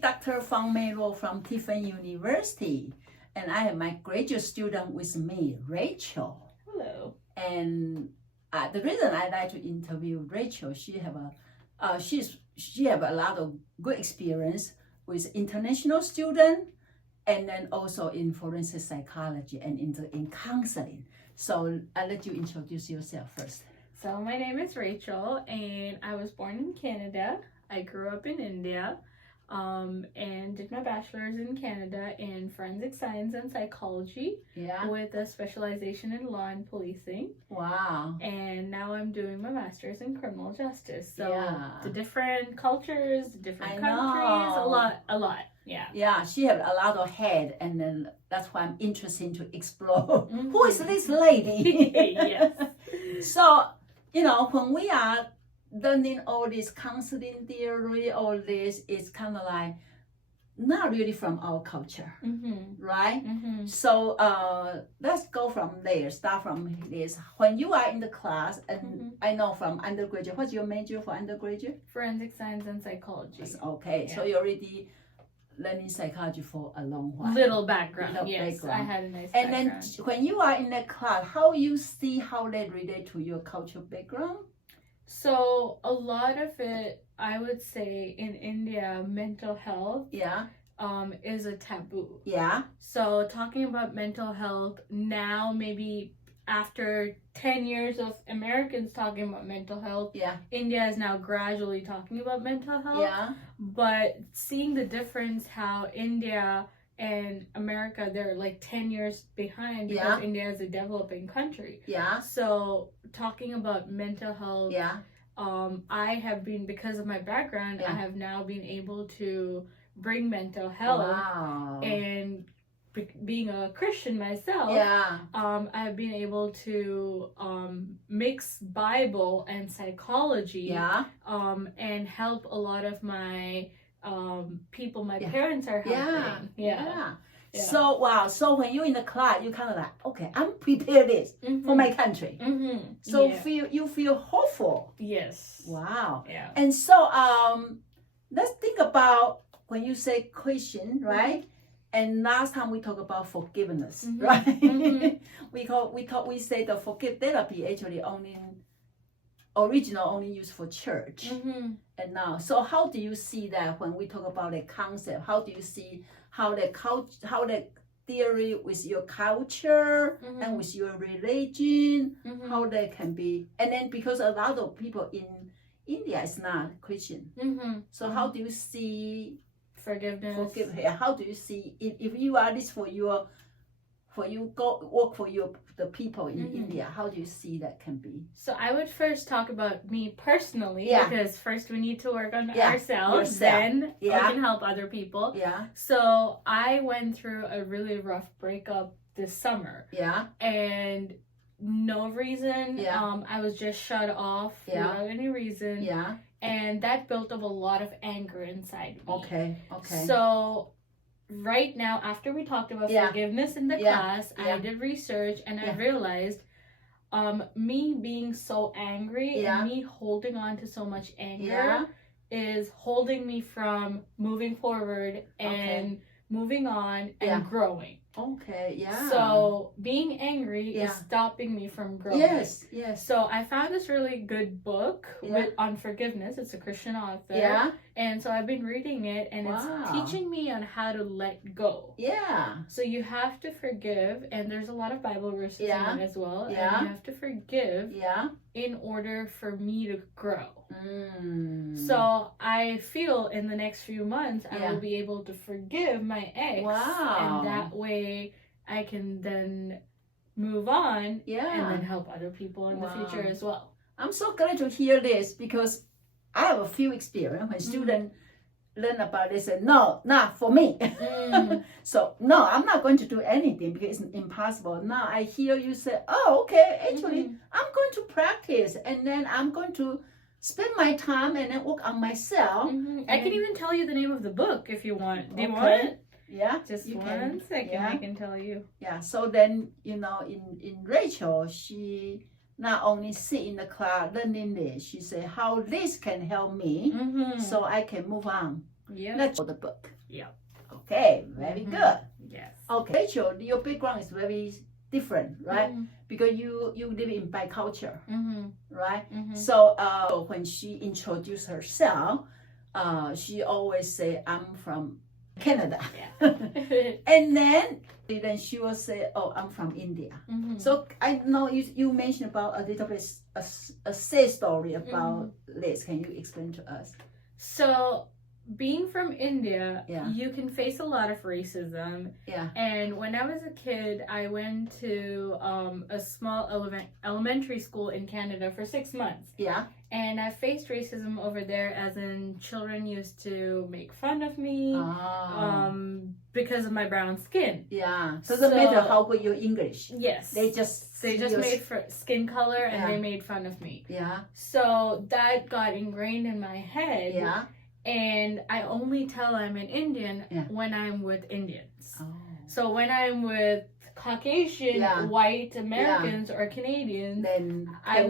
Dr. Fang-Mei Law from Tiffin University, and I have my graduate student with me, Rachel. Hello. And the reason I like to interview Rachel, she have a lot of good experience with international students, and then also in forensic psychology and in counseling. So I'll let you introduce yourself first. So my name is Rachel, and I was born in Canada. I grew up in India, and did my bachelor's in Canada in forensic science and psychology, with a specialization in law and policing. Wow. And now I'm doing my master's in criminal justice. So the different cultures, the different countries, a lot. Yeah, she have a lot of head, and then that's why I'm interested to explore. Who is this lady? Yes. So, when we are learning all this counseling theory, all this is kind of like not really from our culture, right? So let's go from there, start from this. When you are in the class, and I know from undergraduate, what's your major for undergraduate? Forensic science and psychology. Okay, so you already learning psychology for a long while. Little background, yes. I had a nice background. And then when you are in the class, how you see how they relate to your cultural background? So a lot of it, I would say, in India, mental health is a taboo. Yeah. So talking about mental health now, maybe after 10 years of Americans talking about mental health, India is now gradually talking about mental health. Yeah. But seeing the difference how India and America, they're like 10 years behind because India is a developing country. Yeah. So talking about mental health, I have been, because of my background, I have now been able to bring mental health. And being a Christian myself, I've been able to mix Bible and psychology, and help a lot of my people my parents are helping. So so when you're in the class, you kind of like, okay, I'm prepared this for my country. So you feel hopeful. Yes. Wow. Yeah. And so let's think about when you say Christian, right? And last time we talked about forgiveness, right? We say the forgive therapy actually only used for church. And now, so how do you see that when we talk about the concept? How do you see how the theory with your culture and with your religion, how they can be? And then because a lot of people in India is not Christian, so how do you see forgiveness? How do you see if you are this for you go work for the people in India? How do you see that can be? So I would first talk about me personally, because first we need to work on ourselves, then we can help other people. So I went through a really rough breakup this summer. And no reason. I was just shut off without any reason. And that built up a lot of anger inside me. Okay. So right now, after we talked about forgiveness in the class, I did research and I realized me being so angry and me holding on to so much anger is holding me from moving forward and moving on and growing. So being angry is stopping me from growing. Yes. So I found this really good book on forgiveness. It's a Christian author. And so I've been reading it, and it's teaching me on how to let go. So you have to forgive, and there's a lot of Bible verses in it as well. And you have to forgive in order for me to grow. So I feel in the next few months I will be able to forgive my ex, and that way I can then move on and then help other people in the future as well. I'm so glad to hear this, because I have a few experience when students learn about this and no, not for me. So no, I'm not going to do anything because it's impossible. Now I hear you say, oh, okay, actually I'm going to practice, and then I'm going to spend my time and then work on myself. I can even tell you the name of the book if you want. Do you want it? Yeah. Just one second, I can tell you. So then, in Rachel, she not only sit in the class learning this, she said how this can help me so I can move on Yeah. Let's go the book. Yeah. Okay, very good. Yes. Okay, Rachel, your background is very different, right? Because you live in biculture, right? So when she introduced herself, she always say, "I'm from Canada," and then she will say, "Oh, I'm from India." So I know you mentioned about a little bit a sad story about this. Can you explain to us? So, being from India, you can face a lot of racism. Yeah. And when I was a kid, I went to a small elementary school in Canada for 6 months. Yeah. And I faced racism over there, as in children used to make fun of me because of my brown skin. Yeah. So no matter how good your English. Yes. They just made for skin color and they made fun of me. Yeah. So that got ingrained in my head. Yeah. And I only tell I'm an Indian when I'm with Indians. Oh. So when I'm with Caucasian, white Americans or Canadians, then I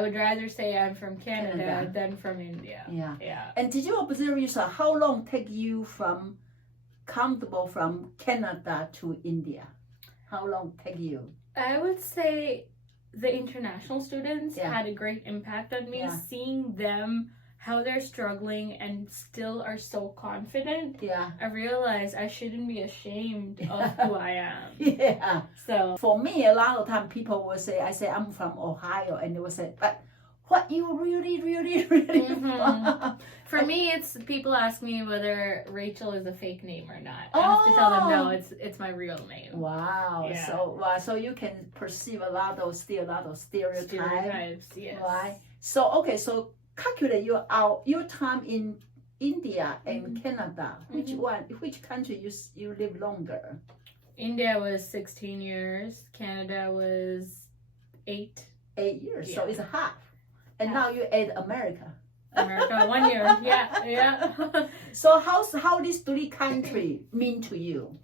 would rather say I'm from Canada than from India. Yeah. And did you observe yourself how long take you from comfortable from Canada to India? How long take you? I would say the international students had a great impact on me, seeing them how they're struggling and still are so confident. Yeah. I realized I shouldn't be ashamed of who I am. Yeah. So for me, a lot of time people will say, I say I'm from Ohio, and they will say, but what you really from? For me, it's people ask me whether Rachel is a fake name or not. I have to tell them no, it's my real name. Wow. Yeah. So you can perceive a lot of stereotypes. Yes. Right. So okay, so calculate your time in India and Canada. Which country you live longer? India was 16 years. Canada was 8. 8 years. So it's half. And now you add America. America 1 year. Yeah. So how these 3 countries mean to you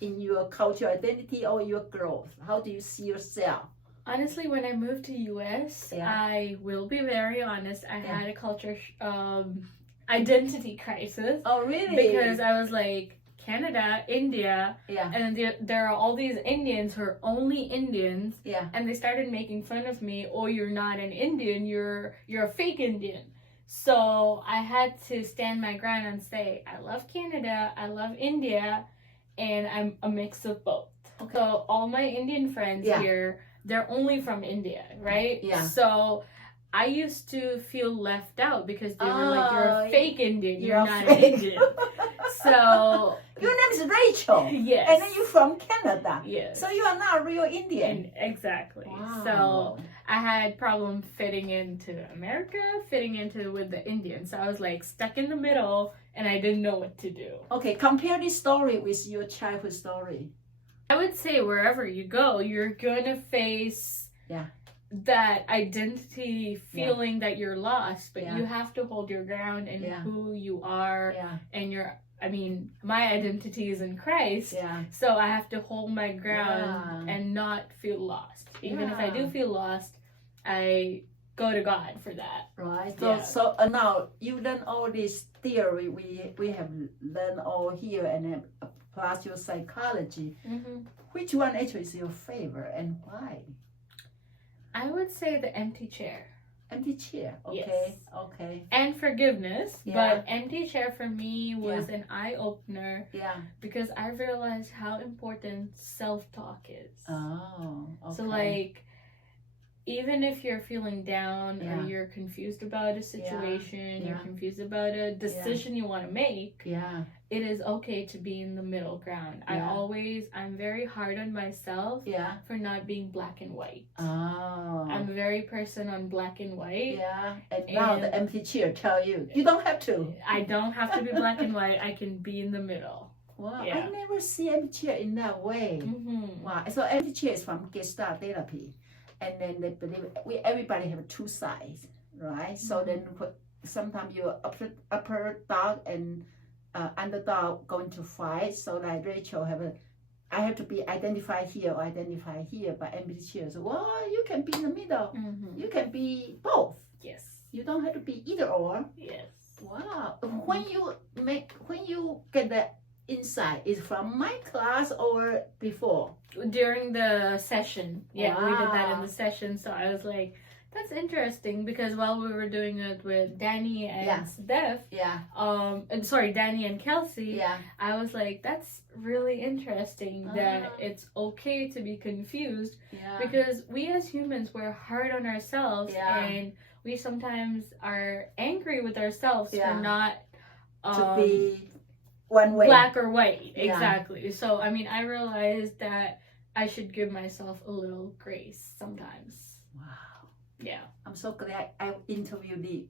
in your cultural identity or your growth? How do you see yourself? Honestly, when I moved to US, I will be very honest, I had a culture identity crisis. Oh, really? Because I was like, Canada, India, and then there are all these Indians who are only Indians, and they started making fun of me. Oh, you're not an Indian, you're a fake Indian. So I had to stand my ground and say, I love Canada, I love India, and I'm a mix of both. Okay. So all my Indian friends here, they're only from India, right? Yeah. So I used to feel left out because they were like, you're a fake Indian, you're not an Indian. So your name is Rachel. Yes. And then you're from Canada. Yes. So you are not a real Indian. Exactly. Wow. So I had problem fitting into America, fitting into with the Indians. So I was like stuck in the middle and I didn't know what to do. Okay, compare this story with your childhood story. I would say wherever you go, you're gonna face that identity feeling that you're lost, but you have to hold your ground in who you are and my identity is in Christ, so I have to hold my ground and not feel lost. Even if I do feel lost, I go to God for that. Right. So now you learn all this theory we have learned all here, and then plus your psychology. Which one actually is your favorite and why? I would say the EmptyChair. EmptyChair. Okay. Yes. Okay. And forgiveness, but EmptyChair for me was an eye opener. Yeah. Because I realized how important self-talk is. Oh. Okay. So like, even if you're feeling down or you're confused about a situation, you're confused about a decision you want to make, it is okay to be in the middle ground. I'm very hard on myself for not being black and white. Oh. I'm a very person on black and white. Yeah. And now the EmptyChair tell you don't have to. I don't have to be black and white. I can be in the middle. Wow. I never see EmptyChair in that way. Wow. So EmptyChair is from Gestalt therapy. And then they believe everybody have 2 sides, right? So then sometimes your upper dog and underdog going to fight. So like Rachel I have to be identified here or identified here, but EmptyChair. So you can be in the middle. You can be both. Yes. You don't have to be either or. Yes. Wow. When you get the insight, is from my class or before? During the session. Yeah, we did that in Wow. the session. So I was like, that's interesting, because while we were doing it with Danny and Steph, Danny and Kelsey, I was like, that's really interesting that it's okay to be confused, because we as humans, we're hard on ourselves, and we sometimes are angry with ourselves for not to be one way, black or white. Exactly. So I mean, I realized that I should give myself a little grace sometimes. Wow. Yeah. I'm so glad I interviewed you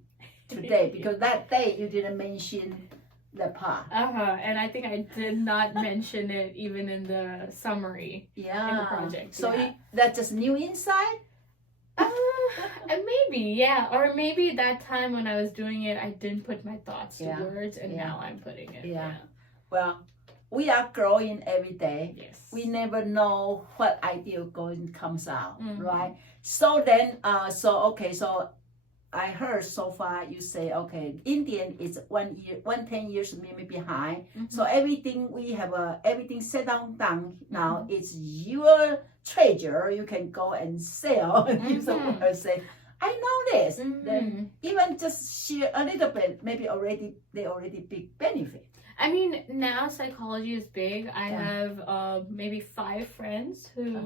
today, because that day you didn't mention the part. And I think I did not mention it even in the summary in the project. So that's just new insight? Maybe, or maybe that time when I was doing it, I didn't put my thoughts to words, and now I'm putting it. Well, we are growing every day. Yes. We never know what idea comes out, right? So then, so I heard so far you say, okay, Indian is 10 years maybe behind. So everything we have, everything set down now. It's your treasure. You can go and sell. Use the word, say, I know this. Then even just share a little bit, maybe they already big benefit. I mean, now psychology is big. I have maybe 5 friends who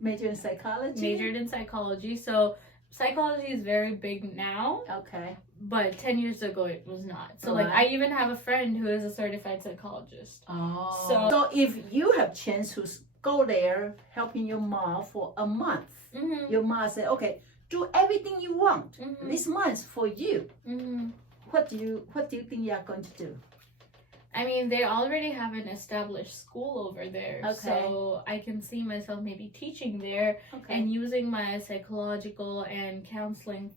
majored in psychology. Majored in psychology. So psychology is very big now. Okay. But 10 years ago, it was not. So, like, I even have a friend who is a certified psychologist. Oh. So if you have chance to go there, helping your mom for a month, your mom said, okay, do everything you want this month for you. What do you think you are going to do? I mean, they already have an established school over there. So I can see myself maybe teaching there and using my psychological and counseling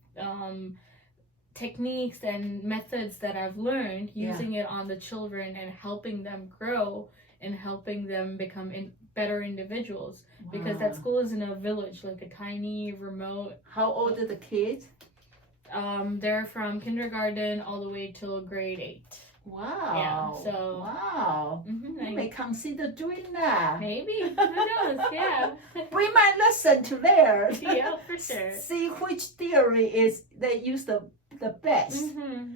techniques and methods that I've learned, using it on the children and helping them grow and helping them become better individuals. Because that school is in a village, like a tiny, remote. How old are the kids? They're from kindergarten all the way till grade 8. Wow. Yeah, so. Wow. You may consider doing that. Maybe. Who knows? Yeah. Bring my lesson to there. Yeah, for sure. See which theory they use the best.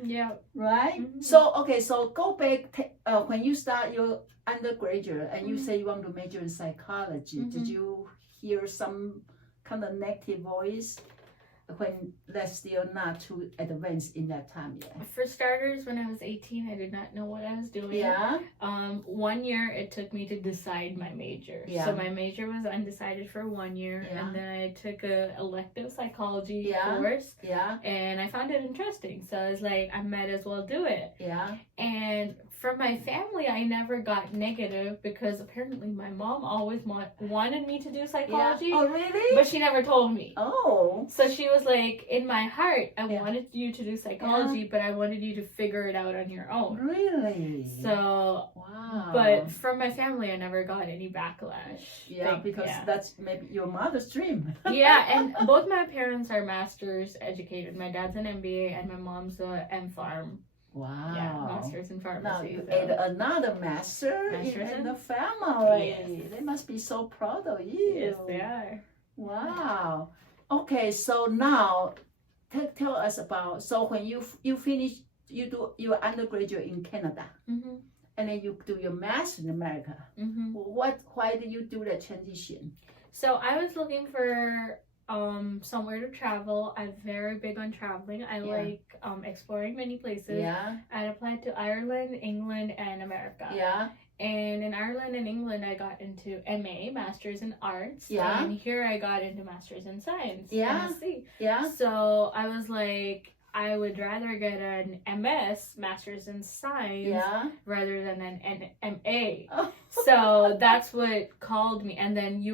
Yeah. Right? So, okay, so go back, when you start your undergraduate and you say you want to major in psychology, did you hear some kind of negative voice? When that's still not too advanced in that time yet. For starters, when I was 18, I did not know what I was doing. 1 year it took me to decide my major. So my major was undecided for 1 year, and then I took a elective psychology course. And I found it interesting. So I was like, I might as well do it. And from my family, I never got negative, because apparently my mom always wanted me to do psychology. Oh, really? But she never told me. Oh. So she was like, in my heart, I wanted you to do psychology, but I wanted you to figure it out on your own. Really? So, wow. But from my family, I never got any backlash. Because that's maybe your mother's dream. And both my parents are master's educated. My dad's an MBA and my mom's a MPharm. Wow. Yeah, master's in pharmacy. Now you add another master in the family. Yes. They must be so proud of you. Yes, they are. Wow. Okay, so now tell us about, so when you finish, you do your undergraduate in Canada, and then you do your master in America. Why did you do that transition? So I was looking for somewhere to travel. I'm very big on traveling. I like exploring many places. I applied to Ireland, England, and America. And in Ireland and England, I got into MA, Masters in Arts. And here I got into Masters in Science. MSc. So I was like, I would rather get an MS, Masters in Science, rather than an MA. So that's what called me. And then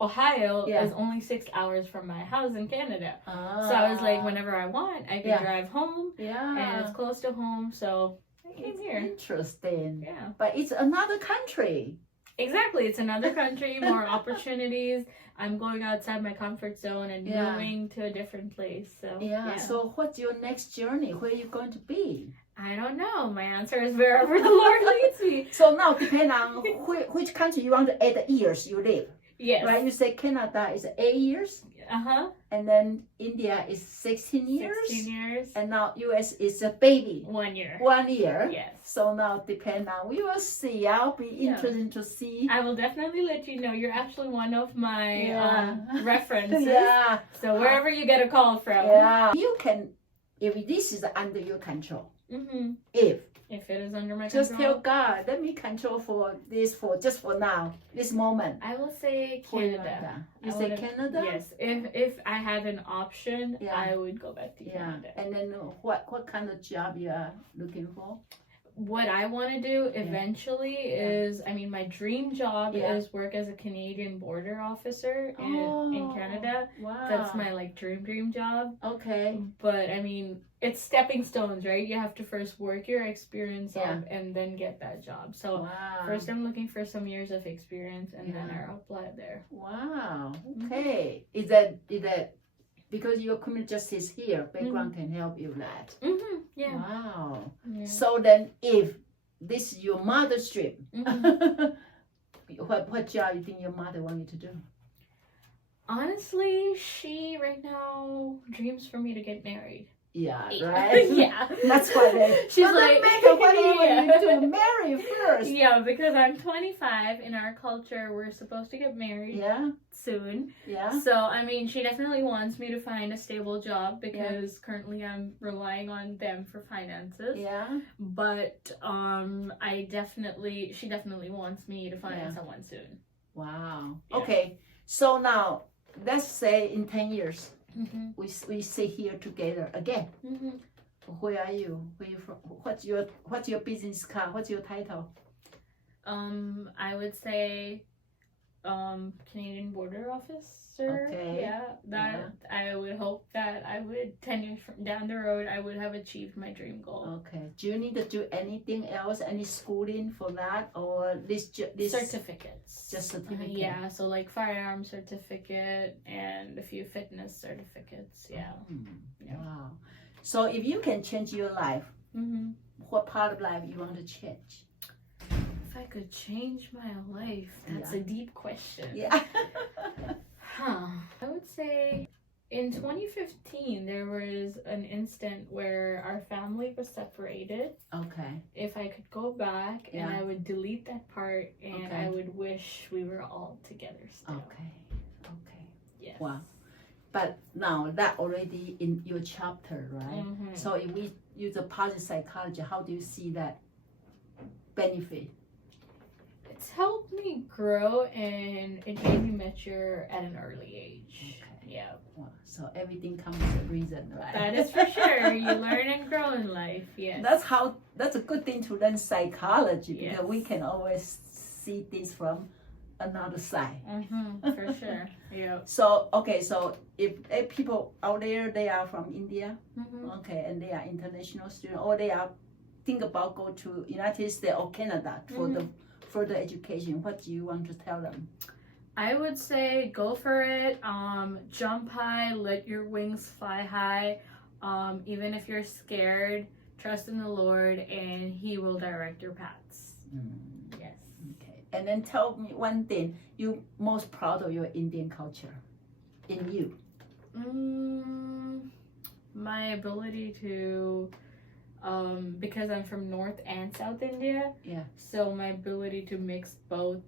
Ohio is only 6 hours from my house in Canada. So I was like, whenever I want, I can drive home. And it's close to home, so I came here. Interesting. But it's another country. Exactly. It's another country, more opportunities. I'm going outside my comfort zone and moving to a different place. So So what's your next journey? Where are you going to be? I don't know. My answer is wherever the Lord leads me. So now, depending on which country you want to add the years you live. Yes. Right? You say Canada is 8 years. And then India is 16 years. 16 years. And now US is a baby. 1 year. 1 year. Yes. So now depend on, we will see. I'll be interested to see. I will definitely let you know. You're actually one of my references. So wherever you get a call from. You can, if this is under your control. If it is under my control. Just tell control. God, let me control for this, for just for now, this moment. I will say Canada. You say Canada? Yes. If I had an option, I would go back to Canada. And then what kind of job you are looking for? What I want to do eventually is, I mean, my dream job is work as a Canadian border officer in Canada. Wow. That's my like dream job. Okay. But I mean, it's stepping stones, right? You have to first work your experience up and then get that job. So first I'm looking for some years of experience and then I'll apply there. Wow. Okay. Is that because your criminal justice here background can help you that? Yeah. Wow. Yeah. So then, if this is your mother's dream, what job you think your mother want you to do? Honestly, she right now dreams for me to get married. Yeah, right? That's why she's like, what do you want to marry first? Yeah, because I'm 25. In our culture, we're supposed to get married soon. Yeah. So, I mean, she definitely wants me to find a stable job because currently I'm relying on them for finances. Yeah. But she definitely wants me to find someone soon. Wow. Yeah. Okay. So now, let's say in 10 years, we sit here together again. Where are you? Where you from? What's your business card? What's your title? I would say Canadian border officer. Okay. I would hope that I would 10 years down the road I would have achieved my dream goal. Okay. Do you need to do anything else? Any schooling for that, or this certificates? Just certificate. Yeah. So like firearm certificate and a few fitness certificates. Yeah. Wow. So if you can change your life, what part of life you want to change? If I could change my life, that's a deep question. Yeah. I would say in 2015 there was an instant where our family was separated. Okay. If I could go back and I would delete that part and I would wish we were all together still. Okay. Yes. Wow. But now that already in your chapter, right? So if we use a positive psychology, how do you see that benefit? It's helped me grow and it made me mature at an early age. Okay. Yeah. Wow. So everything comes with a reason, right? That is for sure. You learn and grow in life. Yes. That's a good thing to learn psychology because we can always see things from another side. For sure. Yeah. So so if people out there, they are from India, and they are international students, or they are think about go to United States or Canada for the further education, what do you want to tell them? I would say go for it. Jump high, let your wings fly high. Even if you're scared, trust in the Lord and He will direct your paths. Yes. Okay. And then tell me one thing you're most proud of your Indian culture in you. My ability to because I'm from North and South India. Yeah. So my ability to mix both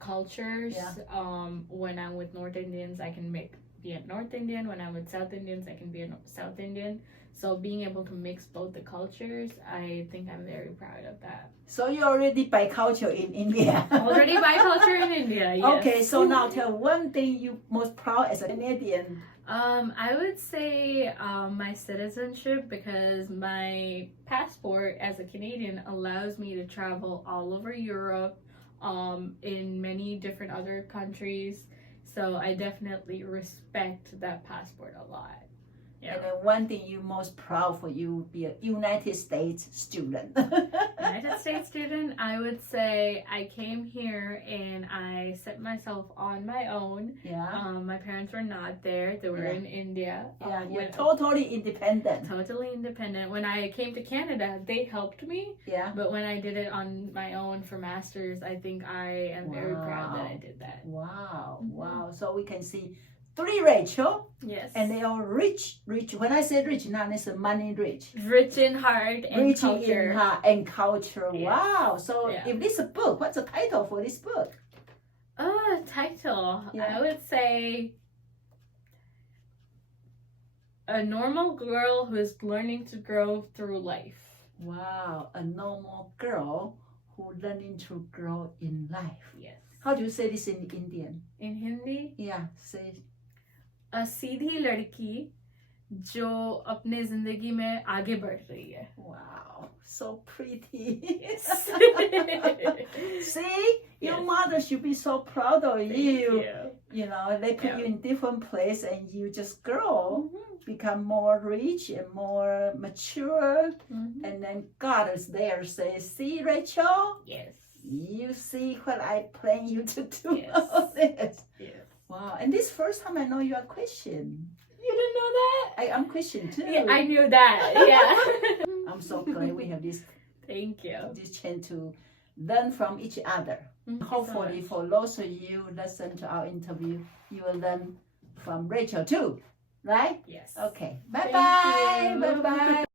cultures. Yeah. When I'm with North Indians, I can be a North Indian. When I'm with South Indians, I can be a South Indian. So being able to mix both the cultures, I think I'm very proud of that. So you're already bicultural in India. Already bicultural in India, yes. Okay, so now tell one thing you most proud as a Canadian. I would say my citizenship, because my passport as a Canadian allows me to travel all over Europe, in many different other countries. So I definitely respect that passport a lot. Yeah. And then one thing you're most proud for, you be a United States student. United States student, I would say I came here and I set myself on my own. Yeah. My parents were not there. They were in India. Yeah, you're totally independent. Totally independent. When I came to Canada, they helped me. Yeah. But when I did it on my own for masters, I think I am very proud that I did that. Wow. Wow. So we can see 3 Rachel. Yes. And they are rich. When I say rich, not necessarily money rich. Rich in heart and rich culture. in heart and culture. Yes. Wow. So if this is a book, what's the title for this book? Title. I would say A Normal Girl Who is Learning to Grow Through Life. Wow. A normal girl who learning to grow in life. Yes. How do you say this in Indian? In Hindi? Yeah, say. A सीधी लड़की जो अपने जिंदगी में आगे बढ़ रही है. Wow, so pretty. See, your mother should be so proud of you. You know, they put you in different place and you just grow, become more rich and more mature. And then God is there, say, see, Rachel? Yes. You see what I plan you to do. Yes. This. Yes. Wow, and this first time I know you are Christian. You didn't know that? I'm Christian too. Yeah, I knew that. Yeah. I'm so glad we have this. Thank you. This chance to learn from each other. Hopefully, for those of you listen to our interview, you will learn from Rachel too, right? Yes. Okay. Bye bye. Bye bye.